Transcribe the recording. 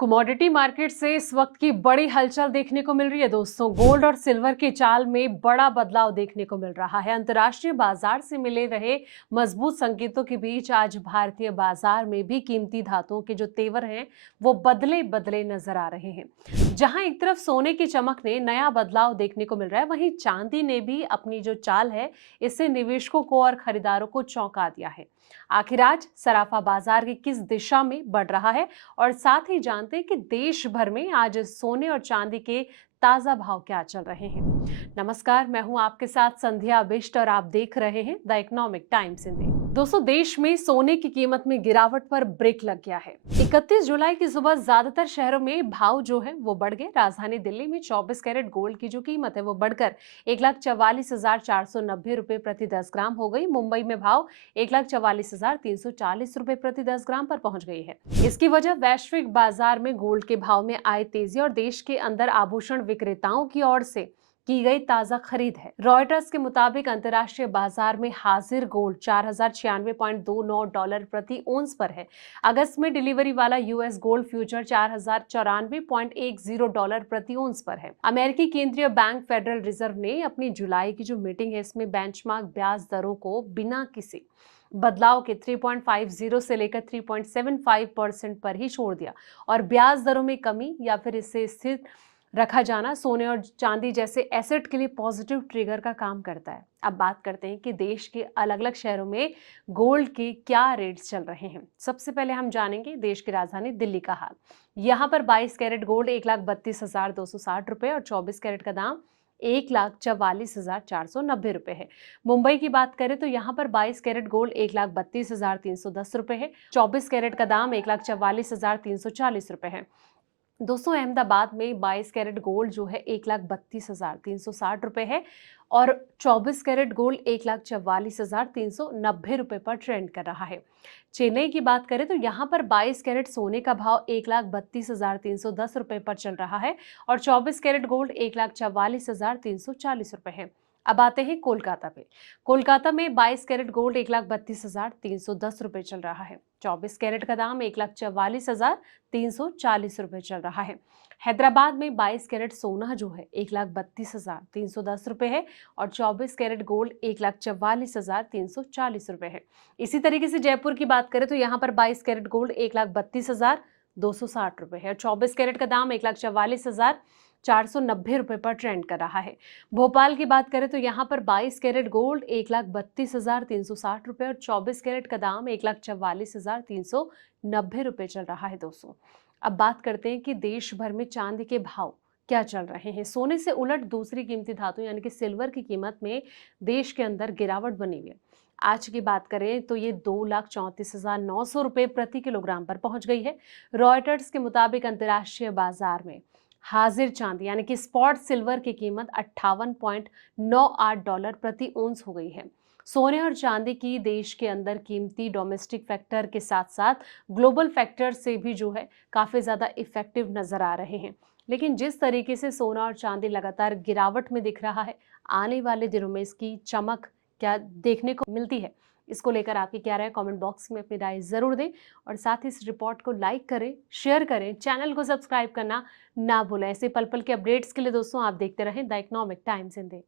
Commodity market से इस वक्त की बड़ी हलचल देखने को मिल रही है दोस्तों। गोल्ड और सिल्वर की चाल में बड़ा बदलाव देखने को मिल रहा है। अंतर्राष्ट्रीय बाजार से मिले रहे मजबूत संकेतों के बीच आज भारतीय बाजार में भी कीमती धातुओं के जो तेवर हैं वो बदले बदले नजर आ रहे हैं। जहां एक तरफ सोने की चमक ने नया बदलाव देखने को मिल रहा है, वहीं चांदी ने भी अपनी जो चाल है इससे निवेशकों को और खरीदारों को चौंका दिया है। आखिर आज सराफा बाजार की किस दिशा में बढ़ रहा है और साथ ही जानते हैं कि देश भर में आज सोने और चांदी के ताजा भाव क्या चल रहे हैं। नमस्कार, मैं हूं आपके साथ संध्या बिष्ट और आप देख रहे हैं द इकोनॉमिक टाइम्स हिंदी। दोस्तों, देश में सोने की कीमत में गिरावट पर ब्रेक लग गया है। 31 जुलाई की सुबह ज्यादातर शहरों में भाव जो है वो बढ़ गए। राजधानी दिल्ली में 24 कैरेट गोल्ड की जो कीमत है वो बढ़कर 1,44,490 रुपए प्रति 10 ग्राम हो गई। मुंबई में भाव 1,44,340 रुपए प्रति 10 ग्राम पर पहुंच गई है। इसकी वजह वैश्विक बाजार में गोल्ड के भाव में आए तेजी और देश के अंदर आभूषण विक्रेताओं की ओर से की गई ताजा खरीद है। रॉयटर्स के मुताबिक अंतर्राष्ट्रीय बाजार में हाजिर गोल्ड $4,096.29 प्रति ओंस पर है। अगस्त में डिलीवरी वाला यूएस गोल्ड फ्यूचर $4,094.10 प्रति ओंस पर है। अमेरिकी केंद्रीय बैंक फेडरल रिजर्व ने अपनी जुलाई की जो मीटिंग है इसमें बेंचमार्क ब्याज दरों को बिना किसी बदलाव के 3.50 से लेकर 3.75% पर ही छोड़ दिया और ब्याज दरों में कमी या फिर इससे स्थिर रखा जाना सोने और चांदी जैसे एसेट के लिए पॉजिटिव ट्रिगर का काम करता है। अब बात करते हैं कि देश के अलग अलग शहरों में गोल्ड के क्या रेट्स चल रहे हैं। सबसे पहले हम जानेंगे देश की राजधानी दिल्ली का हाल। यहाँ पर 22 कैरेट गोल्ड 1,32,260 रुपए और 24 कैरेट का दाम 1,44,490 रुपए है। मुंबई की बात करें तो यहाँ पर 22 कैरेट गोल्ड 1,32,310 रुपए है। 24 कैरेट का दाम 1,44,340 रुपए है। दोस्तों, अहमदाबाद में 22 कैरेट गोल्ड जो है 1,32,360 रुपए है और 24 कैरेट गोल्ड 1,44,390 रुपए पर ट्रेंड कर रहा है। चेन्नई की बात करें तो यहाँ पर 22 कैरेट सोने का भाव 1,32,310 रुपए पर चल रहा है और 24 कैरेट गोल्ड 1,44,340 रुपए है। अब आते हैं कोलकाता पे। कोलकाता में 22 कैरेट गोल्ड 1,32,310 रुपए चल रहा है। 24 कैरेट का दाम 1,44,340 रुपए चल रहा है। हैदराबाद में 22 कैरेट सोना जो है 1,32,310 रुपए है और 24 कैरेट गोल्ड 1,44,340 रुपए है। इसी तरीके से जयपुर की बात करें तो यहाँ पर 22 कैरेट गोल्ड 1,32,260 रुपए है और 24 कैरेट का दाम 1,44,490 रुपए पर ट्रेंड कर रहा है। भोपाल की बात करें तो यहाँ पर 22 कैरेट गोल्ड 1,32,360 रुपए और 24 कैरेट का दाम 1,44,390 रुपए चल रहा है दोस्तों। अब बात करते हैं कि देश भर में चांदी के भाव क्या चल रहे हैं। सोने से उलट दूसरी कीमती धातु यानी कि सिल्वर की कीमत में देश के अंदर गिरावट बनी हुई है। आज की बात करें तो ये 2,34,900 रुपए प्रति किलोग्राम पर पहुंच गई है। रॉयटर्स के मुताबिक अंतर्राष्ट्रीय बाजार में हाजिर चांदी यानी कि स्पॉट सिल्वर की कीमत $58.98 प्रति ओंस हो गई है। सोने और चांदी की देश के अंदर कीमती डोमेस्टिक फैक्टर के साथ साथ ग्लोबल फैक्टर से भी जो है काफी ज्यादा इफेक्टिव नजर आ रहे हैं। लेकिन जिस तरीके से सोना और चांदी लगातार गिरावट में दिख रहा है, आने वाले दिनों में इसकी चमक क्या देखने को मिलती है, इसको लेकर आपकी क्या राय, कमेंट बॉक्स में अपनी राय जरूर दें और साथ ही इस रिपोर्ट को लाइक करें, शेयर करें, चैनल को सब्सक्राइब करना ना भूलें। ऐसे पल पल के अपडेट्स के लिए दोस्तों आप देखते रहें द इकोनॉमिक टाइम्स हिंदी।